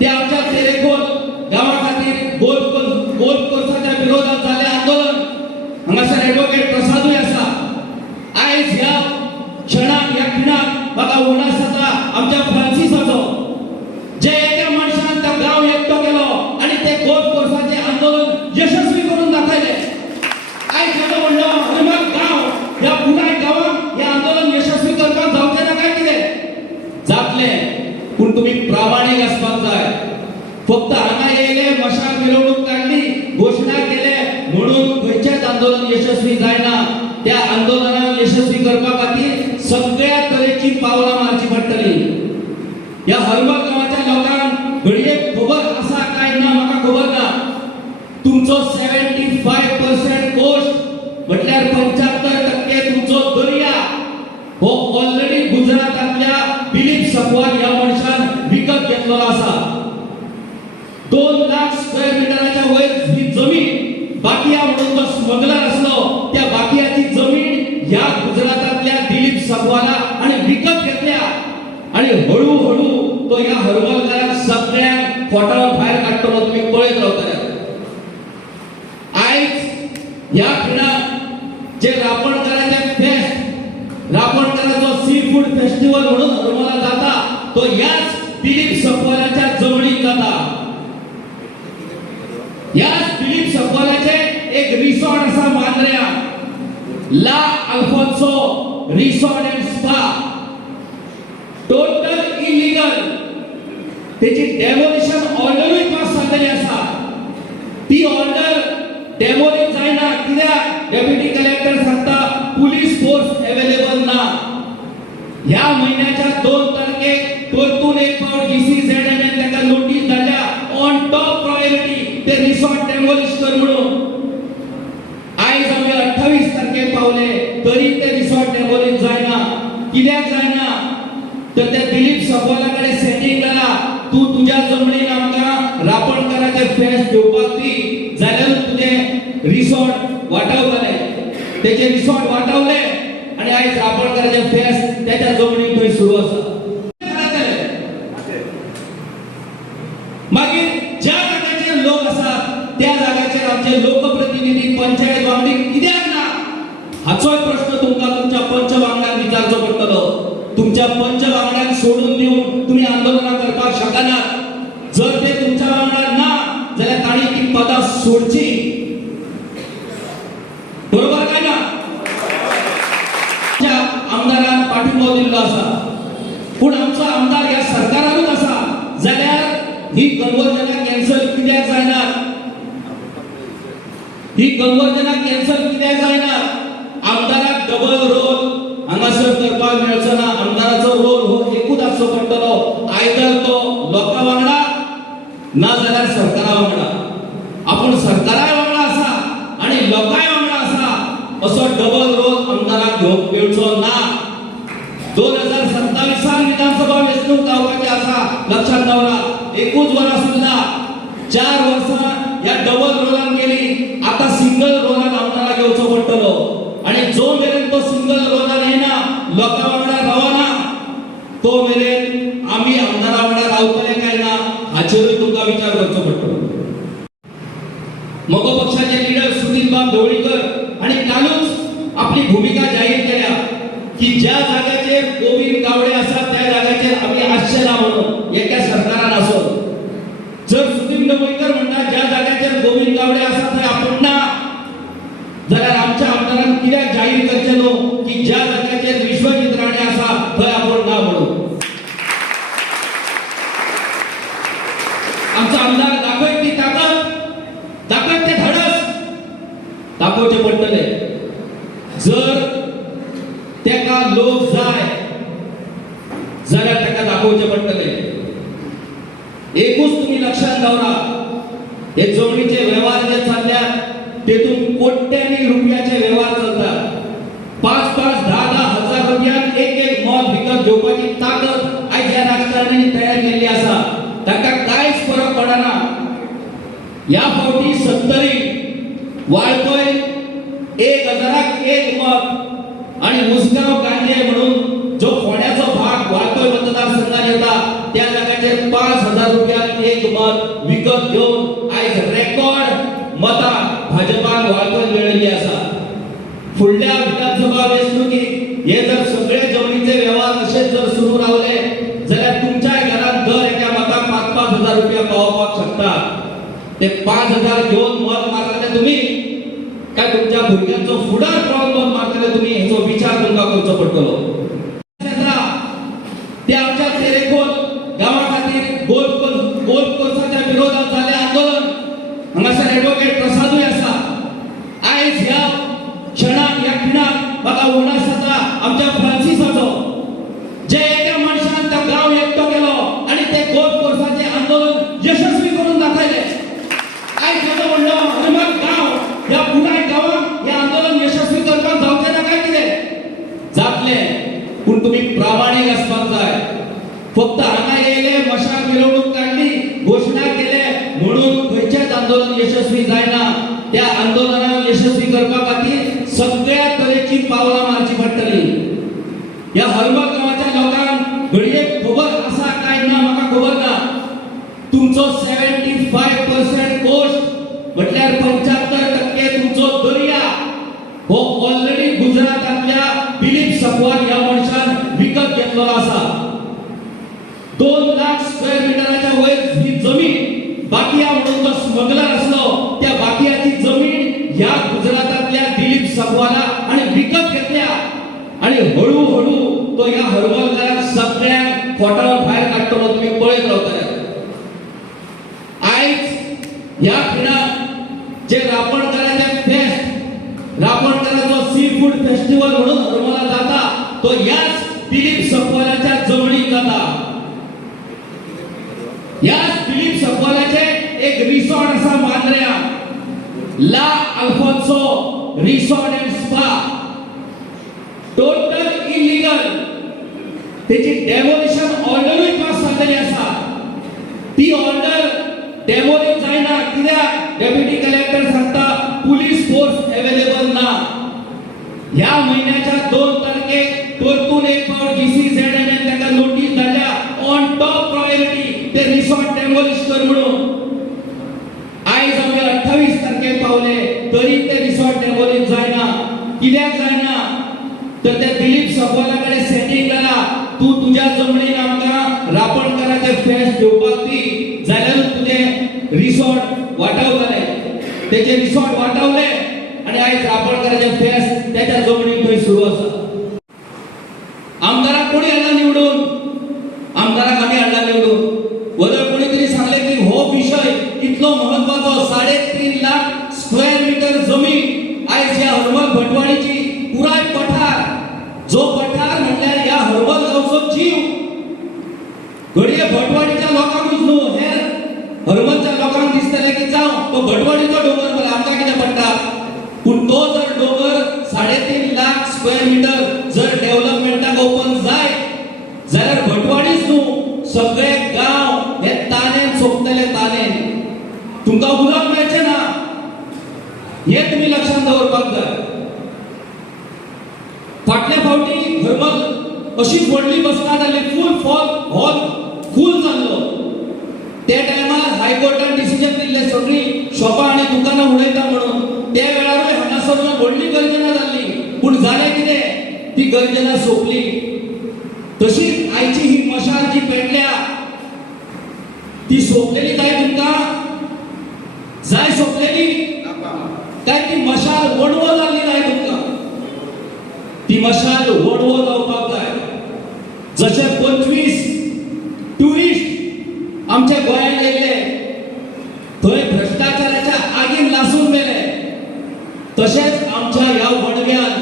ते आमच्या तेरेखोल गावा खातीर गोल्फ कोर्साच्या विरोधात झाले आंदोलन हांगासर ॲडव्होकेट प्रसादूय आसा। आयज ह्या क्षणाक ह्या खिणाक म्हाका उगडास जाता आमच्या फ्रांसिसाचो, जे एका मनशान तो गांव एकटो केलो आनी ते गोल्फ कोर्साचे आंदोलन यशस्वी करून दाखयले। आयज हांवें म्हणलो हनुमान गांव ह्या पुराय गांवांक हे आंदोलन यशस्वी करपाक जावचें ना काय कितें जातलें, पूण तुमी प्रामाणीक आसपाक जाय। फक्त हांगा येयले, मशाल मिरवणूक काडली, घोशणा केले म्हणून खंयचेच आंदोलन यशस्वी जायना। त्या आंदोलनाक यशस्वी करपा खातीर सगळ्या तरेची पावलां मारची पडटली। ह्या हरमल गांवाच्या लोकांक घडये खबर आसा काय ना म्हाका खबर ना। तुमचो 75% कोस्ट म्हटल्यार 75% तुमचो दर्या हो ऑलरेडी गुजरातांतल्या दिलीप सकवार ह्या मनशान विकत घेतलेलो आसा। 2 लाख स्क्वेअर मिटराच्या वयर ही जमीन बाकिया म्हणून जो स्मगलर असलो त्या बाकियाची जमीन ह्या गुजरातातल्या दिलीप सकवाला आणि विकत घेतल्या आणि हळूहळू तो ह्या हरमलकाराक सगळ्यांक फोटाळून भायर काडटलो, तुम्ही पळयत रावतले। आयज ह्या खिणाक जे रापणकाराचे फेस्ट, रापणकाराचो सी फूड फेस्टिवल म्हणून हरमला जाता तो ह्याच दिलीप सकवालाच्या जमणीक जाता। याच दिलीप सकवालाचे एक रिसॉर्ट असा मांद्र्या, ला Alphonso resort and spa, total illegal. त्याची डेमोलिशन ऑर्डरूय पास जाल्ली आसा। ती ऑर्डर डेमोलिश जायना कित्याक डेप्युटी कलेक्टर सांगता पुलिस फोर्स अवेलेबल ना। ह्या महिन्याच्या 2 तारखेक परतून एक फावट GCZMA ताका नोटीस धाडल्या ऑन टॉप प्रायोरिटी ते रिसॉर्ट डेमोलिश कर म्हणून। आयज आमी 28 तारखेक पावले तरी ते रिसॉर्ट डेमोलिश जायना। कित्याक जायना तर ते दिलीप सकवाला कडेन सेटिंग जाला, तू तुज्या जमणीन आमकां रापणकाराचे फेस्ट घेवपाक दी जाल्यार तुजे रिसॉर्ट वाटावतले। तेचे रिसॉर्ट वाटावले आणि आयज रापणकाराचे फेस्ट त्याच्या जमणीन थंय सुरू आसा। मागीर ज्या जाग्याचेर लोक आसात त्या जाग्याचेर आमचे लोकप्रतिनिधी पंचायत वांगडी कित्याक ना हाचोय प्रश्न तुमकां तुमच्या पंच वांगड्यांक विचारचो पडटलो। तुमच्या पंच वांगड्यांक सोडून दिवन तुम्ही आंदोलनां करपाक शकनात। जर ते तुमच्या वांगडा ना जाल्यार ताणी ती पदां सोडची, बरोबर काय ना? आमदारान पाठिंबो दिल्लो आसा, पूण आमचो आमदार ह्या सरकारानूच आसा जाल्यार ही कन्वर्जनां कॅन्सल कित्याक जायनात? ही कन्वर्जनां कॅन्सल कित्याक जायनात? आमदाराक डबल रोल हांगासर करपाक मेळचो ना। आमदाराचो रोल हो एकूच आसचो पडटलो, आयदर तो लोकां वांगडा ना जाल्यार सरकारा वांगडा। आपूण सरकारा वांगडा आसा आणि लोकांय वांगडा आसा असो डबल रोल आमदाराक घेवंक मेळचो ना। 2027 विधानसभा वेंचणूक जावपाची आसा, लक्षात दवरा। एकूच वरां सुद्धा 4 वर्सां ह्या डबल रोलान गेली, आता सिंगल रोलान आमदाराक घेवचो पडटलो आणि जो मेरेन तो सिंगल रोलान येना, लोकां वांगडा रावना, तो मेरेन आमी आमदारा वांगडा रावतले काय ना हाचेरूय तुमकां विचार करचो पडटलो। मगो पक्षाचे लीडर सुनील ढवळीकर हांणी कालूच आपली भूमिका जाहीर केल्या की ज्या जाग्याचेर गोविंद गावडे आसा त्या जाग्याचेर आमी आसचे ना म्हणून एका सरकारान आसो। जर सुनील ढवळीकर म्हणटा ज्या जाग्याचेर गोविंद गावडे आसा थंय आपूण ना जाल्यार आमच्या आमदारान कित्याक जाहीर करचें न्हू की ज्या जाग्याचेर विश्वजीत राणे आसा थंय आपूण ना म्हणून? आमचो आमदार दाखयत ती ताकद, दाखयत ते धडस दाखोवचे पडटले। जर तेका लोक जाय जाल्यार तेका दाखोवचे पडटले। एकूच तुम्ही लक्षात दवरा, हे जमणीचे व्यवहार जे चालल्यात तेतून कोट्यांनी रुपयाचे व्यवहार चलतात। 5-5, 10-10 हजार रुपयात एक मॉल विकत घेवपाची ताकद आयज ह्या राजकारण्यांनी तयार केल्ली आसा। ताका कांयच फरक पडना। ह्या फावटी 70 वाळपय 1000क 1 मत आणि उसगांव गांजे म्हणून जो फोंड्याचो भाग वाळपय मतदारसंघात येता त्या जाग्याचेर 5000 रुपयात मत विकत घेऊन आयज रेकॉर्ड मतां भाजपाक वळखून मेळिल्ली आसा. फुडल्या विधानसभा वेंचणुकीत हे जर सगळे जमनीचे व्यवहार असेच जर सुरू रावले जाल्यार तुमच्या घरात दर एका मताक 5,000 रुपया पावोवपाक शकता. ते 5,000 घेऊन मत मारतले तुम्ही काय तुमच्या भुरग्यांचो फुडार पळोवन मत मारतले तुम्ही हेचो विचार तुमकां करचो पडटलो. ते आमच्या तेरेखोल गांवा खातीर गोल्फ कोर्साच्या विरोधात जाल्ले आंदोलन हांगासर ॲडव्होकेट प्रसादूय आसा. आयज ह्या क्षणाक ह्या खिणाक म्हाका उगडास जाता आमच्या फ्रांसिसाचो जे एका मनशान तो गांव एकटो केलो आनी ते गोल्फ कोर्साचे आंदोलन यशस्वी करून दाखयले. आयज म्हजो म्हणलो हनुमान गांव ह्या पुराय गांवांक हे आंदोलन यशस्वी करपाक जावचें ना काय कितें जातलें पूण तुम्ही प्रामाणिक आसपाक जाय. फक्त हांगा येयले मशाल मिरवणूक काढली घोषणा केले म्हणून खंयचेच आंदोलन यशस्वी जायना. त्या आंदोलनाक यशस्वी करपा खातीर सगळ्या तरेची पावलां मारची पडटली. ह्या हरमल गांवाच्या लोकांक घडये खबर आसा काय ना म्हाका खबर ना. तुमचो 75% कोस्ट म्हटल्यार 75% तुमचो दर्या हो ऑलरेडी गुजरातातल्या दिलीप सकवार ह्या मनशान विकत घेतलो आसा. 2 लाख स्क्वेअर मिटराच्या वयर ही जमीन बाकिया म्हणून जो स्मगलर असलो त्या बाकियाची जमीन ह्या गुजरातातल्या दिलीप सकवाला आणि विकत घेतल्या आणि हळूहळू तो ह्या हरमलकाराक सगळ्यांक फोटाळून भायर काडटलो तुम्ही पळयत रावतले. आयज ह्या खिणाक जे रापणकाराचे फेस्ट रापणकाराचो सी फूड फेस्टिवल म्हणून हरमला जाता तो याच दिलीप सकवालाच्या जमनीक जाता. याच दिलीप सकवालाचे एक रिसॉर्ट आसा मांद्र्या ला Alphonso resort and spa total illegal. त्याची डेमोलिशन ऑर्डरूय पास जाल्ली आसा. ती ऑर्डर डेमोलिश जायना कित्याक डेप्युटी कलेक्टर सांगता पुलिस फोर्स अवेलेबल ना. ह्या महिन्याच्या 2 तारखेक परतून एक फावट GCZMN ताका नोटीस धाडल्या ऑन टॉप प्रायोरिटी ते रिसॉर्ट डेमोलिश कर म्हणून. आयज आमी 28 तारखेक पावले तरी ते रिसॉर्ट डेमोलिश जायना. कित्याक जायना तर ते दिलीप सकवाला कडेन सेटिंग जाला तू तुझ्या जमनीन आमकां रापणकाराचे फेस्ट घेवपाक दी जाल्यार तुझे रिसॉर्ट वाटावतले. तेचे रिसॉर्ट वाटावले आणि आयज रापणकाराचे फेस्ट त्याच्या जमनीन थंय सुरू आसा. आमदाराक कोणी हाडला निवडून आमदाराक आमी हाडला निवडून वदळ कोणी तरी सांगले की हो विषय इतलो महत्वाचो 3.5 लाख स्क्वेअर मीटर जमीन आयज ह्या हरमल भटवाडीची पुराय पठार जो पठार म्हटल्यार ह्या हरमल गांवचो जीव घडये भटवाडीच्या लोकांकूच न्हू हेर हरमलच्या लोकांक दिसतले की जावं तो भटवाडीचो डोंगर मला आमकां कितें पडटा पूण तो जर डोंगर 3.5 लाख स्क्वेअर मीटर जर डेव्हलपमेंटाक ओपन जाय जाल्यार भटवाडीच न्हू सगळे गांव हे तानेन सोंपतले तानेन. तुमकां उदक मेळचें ना हे तुमी लक्षांत दवरपाक जाय. फाटल्या फावटी हरमल अशीच व्हडली बसका जाल्ली फूल हॉल फूल जाल्लो. त्या टायमार हायकोर्टान डिसिजन दिल्लें सगळी शॉपां आनी दुकानां उडयता म्हणून. त्या वेळारूय हांगासर व्हडली गर्जना जाल्ली पूण जालें कितें ती गर्जना सोंपली. तशीच आयची ही मशाल जी पेटल्या ती सोंपलेली जाय तुमकां जाय सोंपलेली काय ती मशाल वडवो जाल्ली जाय तुमकां. ती मशाल वडवो जावपाक जाय. जशे 25 टुरिस्ट आमच्या गोंयांत येयले थंय भ्रष्टाचाराच्या आगीन लासून मेले तशेंच आमच्या ह्या वडव्यान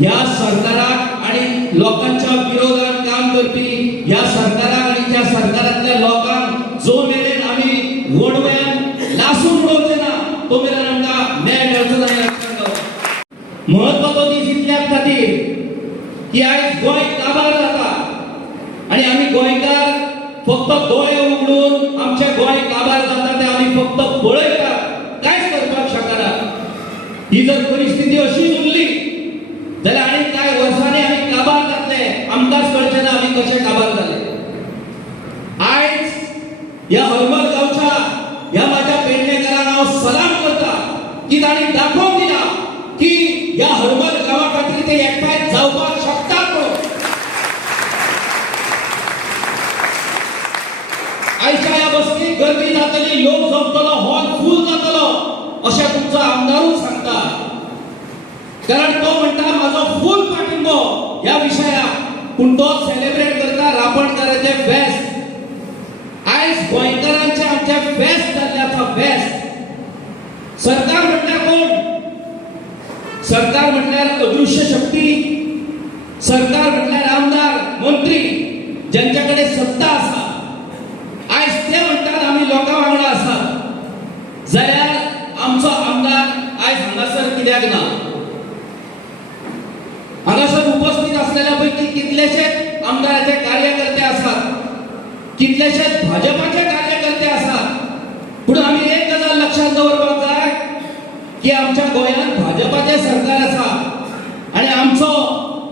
ह्या सरकाराक आणि लोकांच्या विरोधात काम करपी ह्या सरकाराक आणि त्या सरकारातल्या लोकांक जो मेरेन आमी वडव्यान लासून उडोवचे ना तो मेरेन आमकां न्याय मेळचो ना हें लक्षांत दवरप. महत्वाचो दीस इतल्याच खातीर की आयज गोंय काबार जाता आणि आमी गोंयकार फक्त दोळे उगडून आमचे गोंय काबार जाता ते आमी फक्त पळयता कांयच करपाक शकना. ही जर परिस्थिती अशीच उरली जाल्यार आनी कांय वर्सांनी आमी काबार जातले आमकांच कळचें ना आमी कशे काबार जाले. आयज ह्या हरमल गांवच्या ते एकठांय जावपाक शकतात म्हणून आयच्या ह्या बसकेक गर्दी जातली, लोक जमतलो, हॉल फुल जातलो अशें तुमचो आमदारूच सांगता. कारण तो म्हणटा माझो फुल पाठिंबो ह्या विशयाक, पूण तो सेलिब्रेट करता रापणकाराचे फेस्त. आयज गोंयकारांचे आमचे फेस्त जाल्ले आसा, फेस्त. सरकार म्हटल्यार कोण? सरकार म्हटल्यार अदृश्य शक्ती. सरकार म्हटल्यार आमदार मंत्री ज्यांच्याकडे सत्ता आसा. आयज ते म्हणटात आमी लोकां वांगडा आसात, जाल्यार आमचो आमदार आयज हांगासर कित्याक ना? हांगासर उपस्थित असलेल्या पैकी कितलेशेच आमदाराचे कार्यकर्ते आसात, कितलेशेच भाजपाचे कार्यकर्ते आसात. पूण आमी एक गजाल लक्षात दवरपाक जाय की आमच्या गोंयांत भाजपाचे सरकार आसा आणि आमचो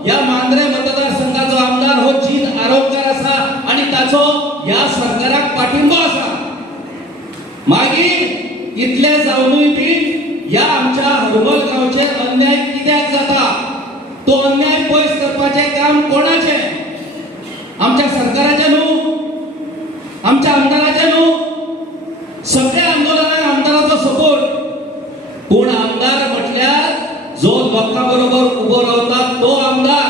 ह्या मांद्रे मतदारसंघाचो आमदार हो जीन आरोग्यकार आसा आणि ताचो ह्या सरकाराक पाठिंबो आसा. मागीर इतले जावनूय बी ह्या आमच्या हरमल गांवचेर अन्याय कित्याक जाता? तो अन्याय पयस करपाचे काम कोणाचे? आमच्या सरकाराचे न्हू, आमच्या आमदाराचे न्हू. सगळ्या आंदोलनाक आमदाराचो सपोर्ट. पूण आमदार म्हटल्यार जो लोकां बरोबर उबो रावता तो आमदार.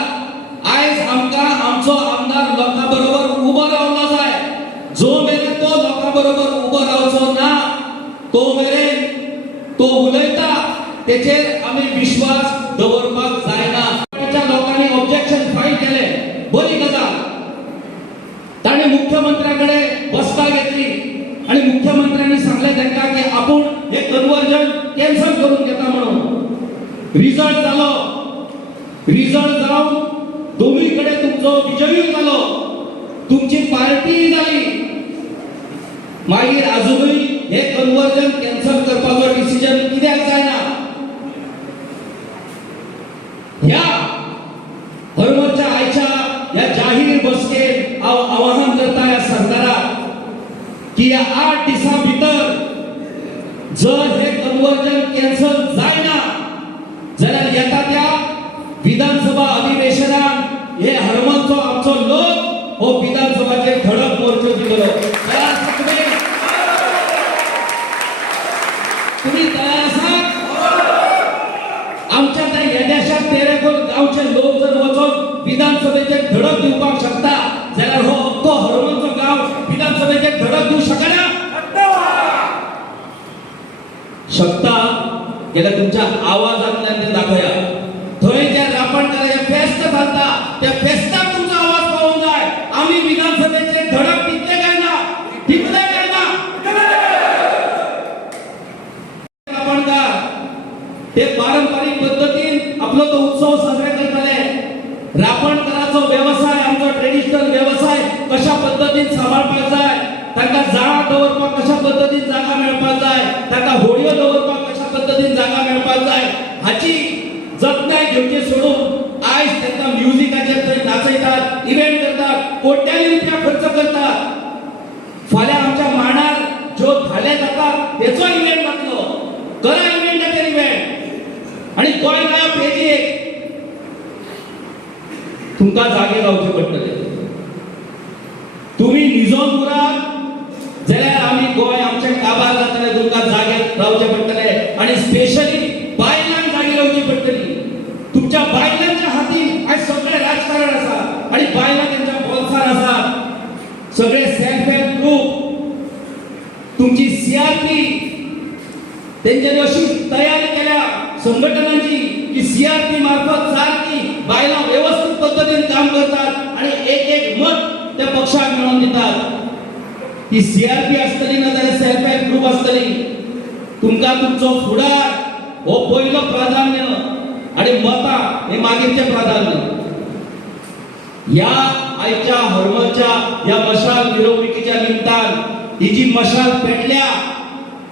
आयज आमकां आमचो आमदार लोकां बरोबर उबो रावलो जाय. जो मेरेन तो लोकां बरोबर उबो रावचो ना, तो मेरेन तो उलयता तेचेर आमी विश्वास दवरपाक जायना. लोकांनी ऑब्जेक्शन फायल केले, बरी गजाल. ताणे मुख्यमंत्र्याकडे बसका घेतली आणि मुख्यमंत्र्यांनी सांगले त्यांना की आपण हे कन्वर्जन कॅन्सल करून घेता म्हणून. रिझल्ट झालो. रिझल्ट जाऊन दोन्हीकडे तुमचो विजय झालो, तुमची पार्टी झाली. मागीर अजूनही हे कन्वर्जन कॅन्सल करपाचो डिसिजन कित्याक जायना? ह्या हरमलच्या आयच्या या जाहीर बसकेत हांव आवाहन करता ह्या सरकाराक की ह्या 8 दिसां भितर जर हे कन्वर्जन कॅन्सल जायना जाल्यार येता त्या विधानसभा अधिवेशनात हे हरमलचो आमचो लोक हो विधानसभाचे धडक मोर्चो दितलो. तुम्ही तयार आसात? आमच्या त्या येद्याशा तेरेकोल गावचे लोक जर वचून विधानसभेचे धडक दिवपाक शकता जाल्यार हो अख्खो हरमलचो गाव विधानसभेचे धडक दिवं शकना? शकता. गेल्या तुमच्या आवाजांतल्यान ते दाखया. थंय जे रापणकाराचे फेस्त जाता त्या फेस्ताक तुमचो आवाज पावूंक जाय. आमी विधानसभेचे धडक दितले काय ना? दितले काय ना? रापणकार ते पारंपरिक पद्धतीन आपलो तो उत्सव साजरे करतले. रापणकाराचो व्यवसाय, आमचो ट्रेडिशनल व्यवसाय कशा पद्धतीन सांबाळपाक जाय, ताका जाळा दवरपाक कशा पद्धतीन जागा मेळपाक जाय, ताका होळयो दवरपाक कशा पद्धतीन जागा मेळपाक जाय हाची जतनाय घेवची सोडून आयज ताका म्युझिकाचेर थंय नाचयतात, इव्हेंट करतात, कोट्यांनी रुपया खर्च करतात. फाल्यां आमच्या मांडार ज्यो धाले जातात तेचो इव्हेंट जातलो. करा इव्हेंटाचेर इव्हेंट आणि गोंय गोंया पेजीक तुमकां जागे रावचे पडटले. तुम्ही निजोम उरात जाल्यार आमी गोंय आमचे काबार जातले. तुमकां जागे रावचे पडटले आणि स्पेशली बायलांक जागे रावची पडटली. तुमच्या बायलांच्या हातीन आज सगळे राजकारण आसा आणि बायलां त्यांच्या बोलसार आसात. सगळे सेल्फ हेल्प ग्रुप, तुमची सीआरपी त्यांच्यानी अशी तयारी केल्या संघटनांची की सीआरपी मार्फत सारखी बायलां व्यवस्थित पद्धतीने काम करतात आणि एक मत त्या पक्षाक मिळवून दितात. ती सीआरपी असतली ना जाल्यार सेल्फ हेल्प ग्रुप असतली. तुमकां तुमचो फुडार हो पयलो प्राधान्य आणि मता हे मागीरचे प्राधान्य. या आयच्या हरमलच्या या मशाल मिरवणुकीच्या निमतान ही जी मशाल पेटल्या,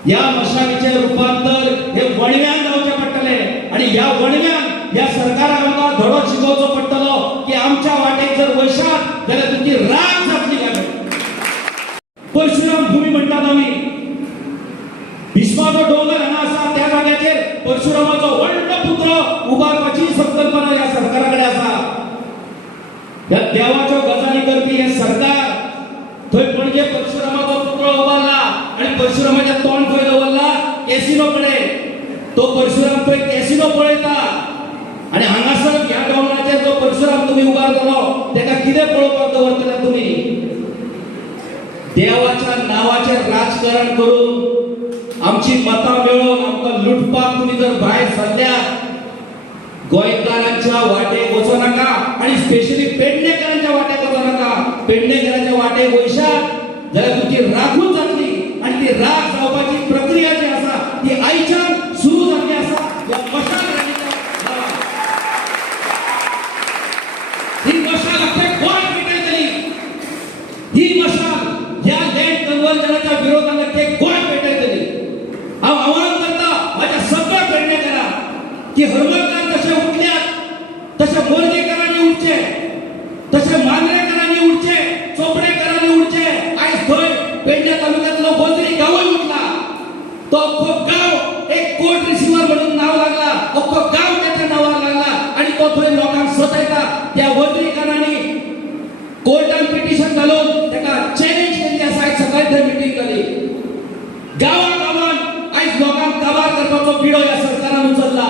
या मशालीचे रूपांतर हे वणव्यान जावचे पडटले आणि या वणव्यान या सरकाराक आमकां धडो शिकोवचो पडटलो की आमच्या वाटेक जर वयशात जाल्यार तुमची राग जातली. परशुराम भूमी म्हणटात आमी. भीष्माचो डोंगर हांगा आसा त्या जाग्याचेर परशुरामाचो व्हडलो पुत्र उबारपाची संकल्पना ह्या सरकाराकडे आसा. ह्या देवाच्यो गजाली करपी हे सरकार थंय पणजे परशुरामाचो पुत्र उबारला आणि परशुरामाचे तोंड खंय दवरला कॅसिनो कडेन. तो परशुराम थंय कॅसिनो पळयता आणि हांगासर ह्या डोंगराचेर जो परशुराम तुम्ही उबारतलो तेका कितें पळोवपाक दवरतले तुम्ही? देवाच्या नावाचेर राजकारण करून आमची मतां मेळोवन आमकां लुटपाक तुम्ही जर भायर सरल्यात, गोंयकारांच्या वाटेक वचो नाका आणि स्पेशली पेडणेकरांच्या वाटेक वचो नाका. पेडणेकरांच्या वाटेक वयशात जाल्यार तुमची राखूच जातली आणि ती राख जावपाची प्रक्रिया जी आसा ती आयच्यान सुरू जाल्ली आसा ह्या मशाल रॅलीच्या नांवान. ही मशाल अख्खे गोंय पेटयतली. ही मशाल ह्या लँड कन्वर्जनाच्या विरोधात अख्खे गोंय पेटयतली. हांव आव्हान करता माझ्या सगळ्या पेडणेकारांक की हरमळकर जशे उठल्यात तशे मोर्जेकरांनी उठचे, तशे मांद्रेकरांनी उठचे, चोपडेकरांनी उठचे. आयज थंय पेडणे तालुक्यांतलो बोजरी गांवूय उठला. तो अख्खो गांव एक कोर्ट रिसिवर म्हणून नाव लागला. अख्खो गांव त्याच्या नावार लागला आणि तो थंय लोकांक सतयता. त्या बोजरीकरांनी कोर्टान पिटिशन घालून ताका चॅलेंज केल्ली आसा. आयज सकाळी थंय मिटींग जाली. गांवागांवान आयज लोकांक काबार करपाचो पिडो ह्या सरकारान उचलला.